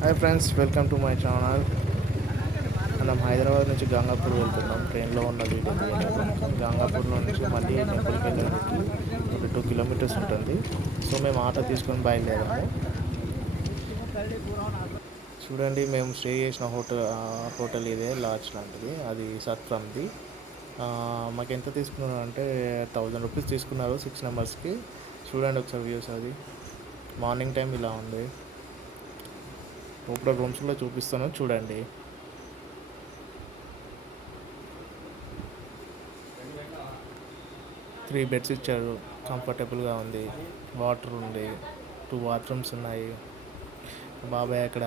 Hi friends, welcome to my channel. మనం హైదరాబాద్ నుంచి గంగాపూర్ వెళ్తున్నాం. ట్రైన్లో ఉన్న వీడియో తీయలేదు. గంగాపూర్లో నుంచి మళ్ళీ టెంపుల్కి వెళ్ళడానికి ఒక 2 కిలోమీటర్స్ ఉంటుంది. సో మేము ఆటో తీసుకొని బయలుదేరాము. చూడండి, మేము స్టే చేసిన హోటల్ ఇదే, లాడ్జ్ లాంటిది. అది సత్రంది. మాకు ఎంత తీసుకున్నారు అంటే 1000 రూపీస్ తీసుకున్నారు 6 మెంబర్స్కి. చూడండి ఒకసారి వ్యూస్. అది మార్నింగ్ టైం ఇలా ఉంది. ఇప్పుడు రూమ్స్లో చూపిస్తాను, చూడండి. 3 బెడ్స్ ఇచ్చారు, కంఫర్టబుల్గా ఉంది. వాటర్ ఉంది, 2 బాత్రూమ్స్ ఉన్నాయి. బాబాయ్ అక్కడ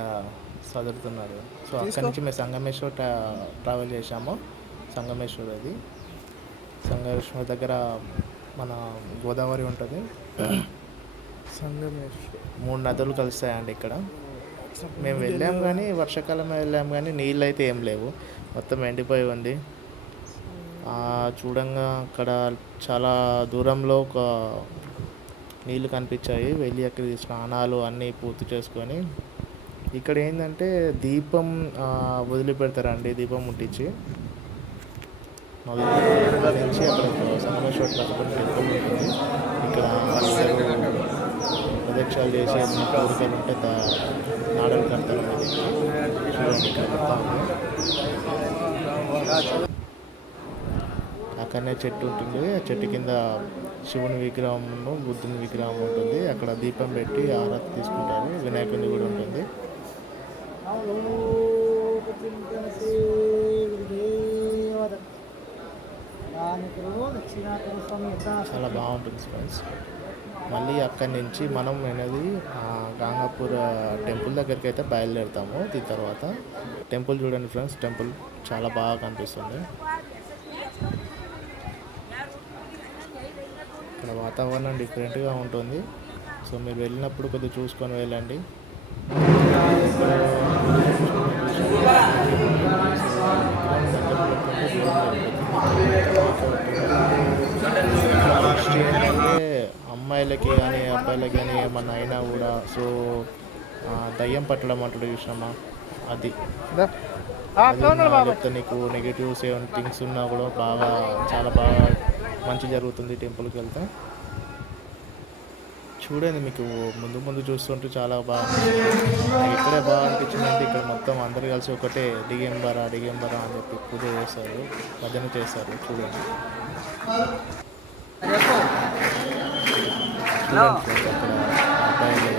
చదువుతున్నారు. సో అక్కడి నుంచి మేము సంగమేశ్వర్ ట్రావెల్ చేసాము. సంగమేశ్వర్ అది సంగమేశ్వర్ దగ్గర మన గోదావరి ఉంటుంది. సంగమేశ్వర్ 3 నదులు కలుస్తాయండి ఇక్కడ. మేము వెళ్ళాము కానీ వర్షాకాలమే వెళ్ళాము కానీ నీళ్ళు అయితే ఏం లేవు, మొత్తం ఎండిపోయి ఉంది. చూడంగా అక్కడ చాలా దూరంలో ఒక నీళ్ళు కనిపించాయి. వెళ్ళి అక్కడ స్నానాలు అన్నీ పూర్తి చేసుకొని ఇక్కడ ఏంటంటే దీపం వదిలిపెడతారండి. దీపం ముట్టించి నుంచి అక్కడ సంగమేశ్వర టెంపుల్ ఉంటుంది. ఇక్కడ ప్రదక్షిణాలు చేసి కోరికలు ఉంటే నాడలు కడతారు. చూడండి, ఇక్కడ అక్కడనే చెట్టు ఉంటుంది. ఆ చెట్టు కింద శివుని విగ్రహము, బుద్ధుని విగ్రహం ఉంటుంది. అక్కడ దీపం పెట్టి ఆరతి తీసుకుంటారు. వినాయకుని కూడా ఉంటుంది. చాలా బాగుంటుంది ఫ్రెండ్స్. మళ్ళీ అక్కడి నుంచి మనం అనేది గంగాపూర్ టెంపుల్ దగ్గరికి అయితే బయలుదేరుతాము. దీని తర్వాత టెంపుల్ చూడండి ఫ్రెండ్స్, టెంపుల్ చాలా బాగా కనిపిస్తుంది. ఇక్కడ వాతావరణం డిఫరెంట్గా ఉంటుంది. సో మీరు వెళ్ళినప్పుడు కొద్దిగా చూసుకొని వెళ్ళండి. ఏంటంటే అమ్మాయిలకి కానీ అబ్బాయిలకి కానీ ఏమన్నా అయినా కూడా సో దయ్యం పట్టడం అంటాడు చూసినామా, అది లేకపోతే నీకు నెగిటివ్స్ ఏమైనా థింగ్స్ ఉన్నా కూడా చాలా బాగా మంచి జరుగుతుంది టెంపుల్కి వెళ్తే. చూడండి, మీకు ముందు ముందు చూస్తుంటే చాలా బాగా నాకు ఇక్కడే బాగా అనిపించిందంటే ఇక్కడ మొత్తం అందరు కలిసి ఒకటే డిగెంబరా అని చెప్పి పూజ చేస్తారు, భజన చేస్తారు. చూడండి అబ్బాయిలు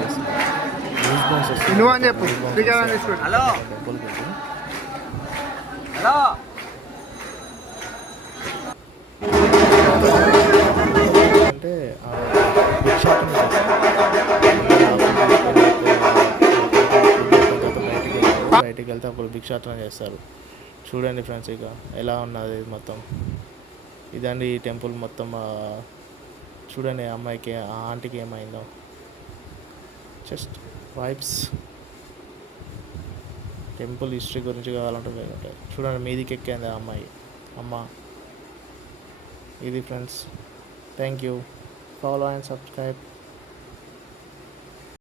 అంటే బయటికి వెళ్తే అప్పుడు భిక్షాటన చేస్తారు. చూడండి ఫ్రెండ్స్, ఇక ఎలా ఉన్నది మొత్తం. ఇదండి ఈ టెంపుల్ మొత్తం. చూడండి అమ్మాయికి, ఆ ఆంటీకి ఏమైందో, జస్ట్ వైబ్స్. టెంపుల్ హిస్టరీ గురించి కావాలంటే వేరుంటాయి. చూడండి, మీదికి ఎక్కింది ఆ అమ్మాయి. ఇది friends, thank you. Follow and subscribe.